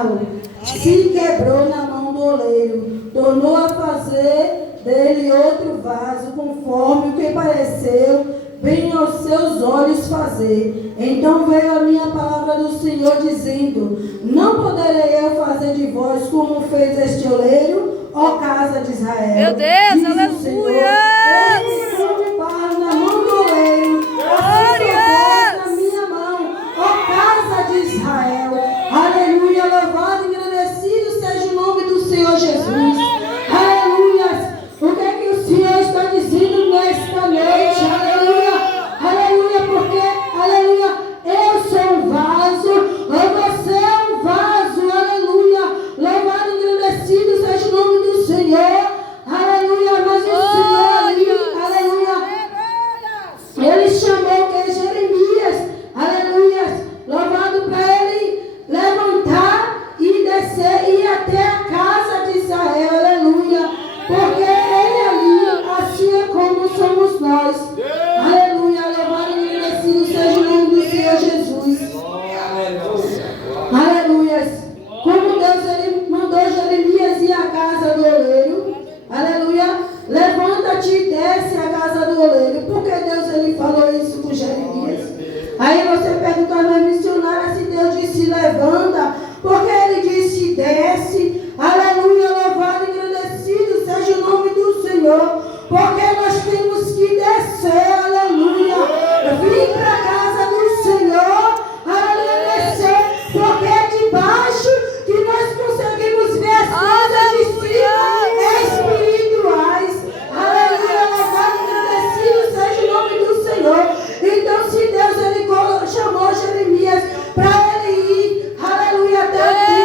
barro se quebrou na mão do oleiro, tornou a fazer dele outro vaso, conforme o que pareceu bem aos seus olhos fazer. Então veio a minha palavra do Senhor, dizendo: não poderei eu fazer de vós como fez este oleiro, ó casa de Israel. Meu Deus, aleluia! Ele barro na mão do oleiro, assim na minha mão, ó casa de Israel. Aleluia, louvado e agradecido seja o nome do Senhor Jesus. Aleluia. O que é que o Senhor está dizendo nesta noite? Aleluia. Aleluia, porque, aleluia, eu sou um vaso, ou você é um vaso. Aleluia. Louvado e agradecido seja o nome do Senhor. Aleluia, mas o Senhor ali, aleluia, ele chamou que Jeremias, aleluia, louvado para ele levantar e descer e ir até a casa de Israel, aleluia, porque ele ali, assim é como somos nós, aleluia, louvado e agradecido seja o nome do Senhor Jesus, aleluia, como Deus ele mandou Jeremias ir à casa do oleiro, aleluia, levanta-te e desce à casa do oleiro, porque Deus ele falou isso com Jeremias. Aí você pergunta, mas missionária, se Deus disse levanta, porque ele disse desce, aleluia, louvado e agradecido seja o nome do Senhor, porque nós temos que descer, aleluia, vir para a casa do Senhor, aleluia, descer, porque é de baixo que nós conseguimos ver as coisas de cima espirituais, aleluia, louvado e agradecido seja o nome do Senhor. Então, se Deus ele chamou Jeremias para ele ir, aleluia, até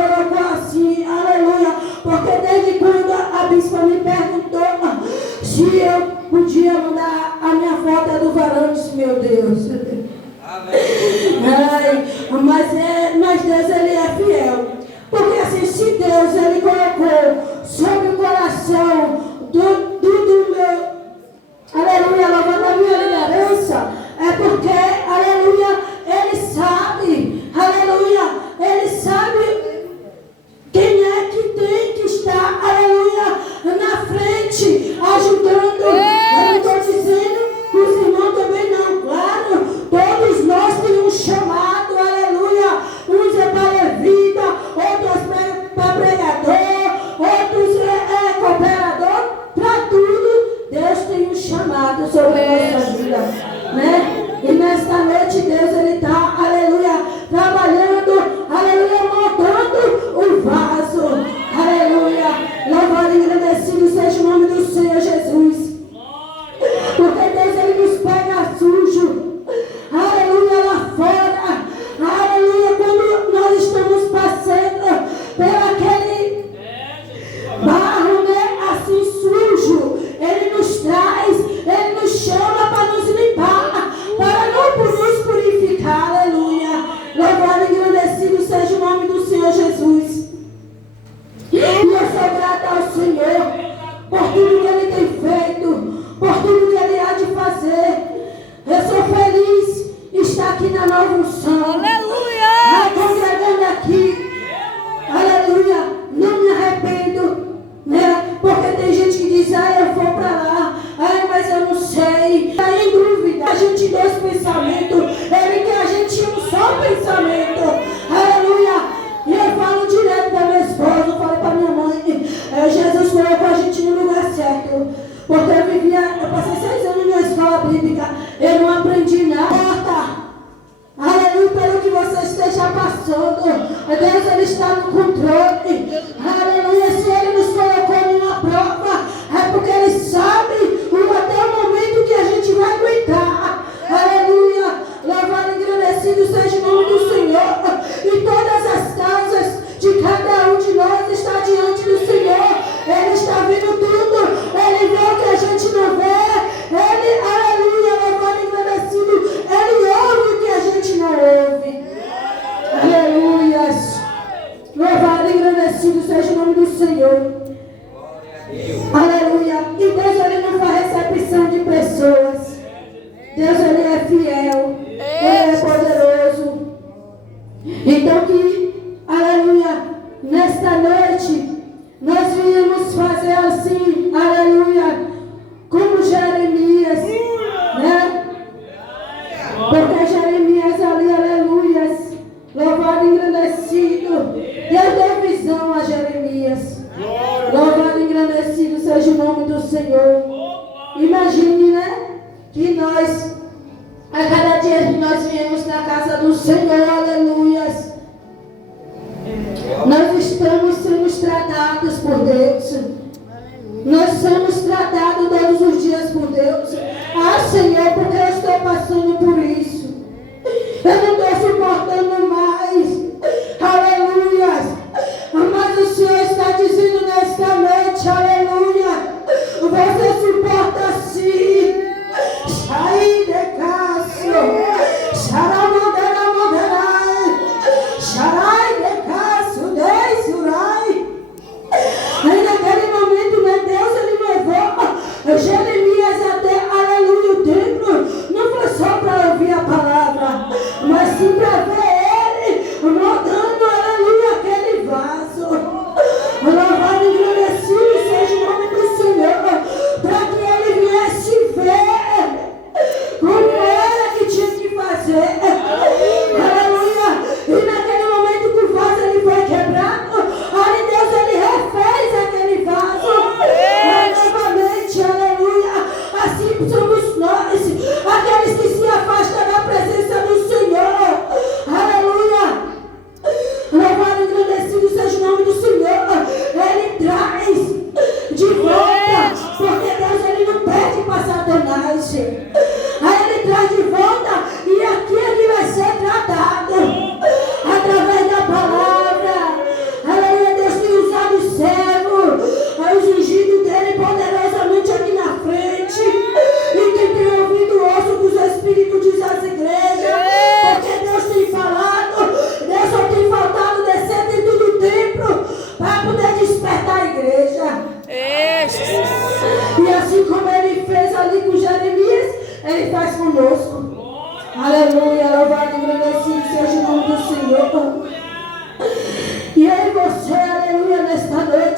colocou assim, aleluia, porque desde quando a bispa me perguntou se eu podia mandar a minha foto do varão, eu disse, meu Deus. Ai, mas Deus, ele é fiel. Porque assim, se Deus, ele colocou sobre o coração do meu, aleluia, louvando a minha liderança, é porque, aleluia, ele sabe, aleluia, ele sabe quem é que tem que estar, aleluia, na frente, ajudando. Eu não estou dizendo que os irmãos também não, claro, todos nós temos um chamado, aleluia, uns é para levita, outros para pregador, outros é cooperador, para tudo, Deus tem um chamado sobre a nossa vida, né? E nesta noite Deus, ele está, aleluia, trabalhando, aleluia, moldando o vaso, aleluia, louvado e agradecido seja o nome do Senhor Jesus, porque Deus, ele nos pega sujo, aleluia, lá fora, aleluia, quando nós estamos passando por aquele barro, né, assim sujo, ele nos traz, ele nos chama para nos limpar, para nos purificar, aleluia, louvado e agradecido seja o nome do Senhor Jesus. E eu sou grata ao Senhor por tudo que ele tem feito, por tudo que ele há de fazer. Eu sou feliz em estar aqui na Nova Unção, Aleluia! congregando aqui, aleluia, não me arrependo, né? Porque tem gente que diz, eu vou para lá, mas eu não sei, está em dúvida. A gente tem dois pensamentos, ele quer a gente tinha um só pensamento, aleluia. E eu falo direto para minha esposa, eu falo para minha mãe, Jesus colocou a gente no lugar certo, porque eu passei 6 anos na escola bíblica, eu não aprendi nada. Aleluia, pelo que você esteja passando, Deus, ele está no controle, aleluia. Se ele nos colocou numa prova, é porque ele sabe até o momento que a gente vai aguentar, aleluia. Louvado e agradecido seja o nome do Senhor. E todas as causas de cada um de nós está diante do Senhor. Ele está vendo tudo, ele vê o que a gente não vê, ele, aleluia, louvado e agradecido, ele ouve o que a gente não ouve, aleluia. Louvado e agradecido seja o nome do Senhor, aleluia. E Deus, ele não faz recepção de pessoas, Deus, ele é fiel, ele é poderoso. Então que, aleluia, nesta noite nós viemos fazer assim, aleluia, como Jeremias, né? Porque Jeremias ali, aleluia, louvado e engrandecido, Deus deu visão a Jeremias. Louvado e engrandecido seja o nome do Senhor. Imagine, né? Que nós, a cada dia que nós viemos na casa do Senhor, aleluia, nós estamos sendo tratados por Deus. Nós somos tratados todos os dias por Deus. Senhor, porque eu estou passando por isso. Eu não estou suportando mais. Aleluia. Mas o Senhor está dizendo nesta noite, aleluia, você suporta sim. Sai de casa. Xaramadera,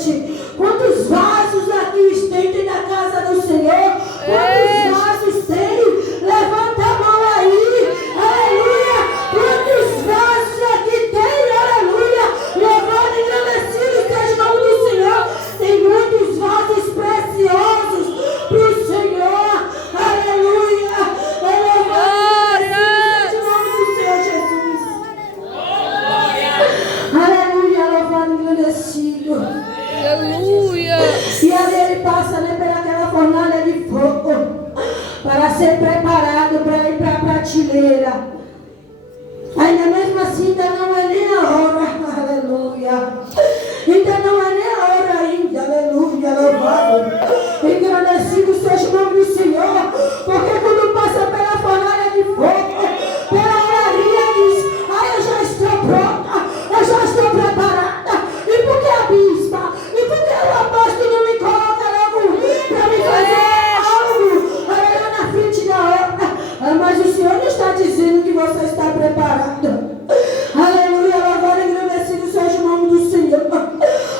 noite. Quantos vasos aqui estendem na casa do Senhor? Quantos vasos tem? Levanta a mão aí. Aleluia. Quantos vasos aqui tem? Aleluia. Louvando e agradecido seja o nome do Senhor. Tem muitos vasos preciosos para o Senhor. Aleluia. Louvado seja o nome do Senhor Jesus. Aleluia. Louvado e agradecido. Aleluia. E ali ele passa, né, pelaquela fornalha de fogo para ser preparado para ir para a prateleira. Ainda mesmo assim, ainda não é nem a hora. Aleluia. Ainda não é nem a hora ainda. Aleluia. Louvado. Engrandecido seja o nome do Senhor. Porque quando passa pela fornalha de fogo, pela olaria, diz: ah, eu já estou pronta. Eu já estou preparada. E por que a bispa? E por que o apóstolo não me coloca logo para me fazer algo lá na frente da obra? Mas o Senhor não está dizendo que você está preparado.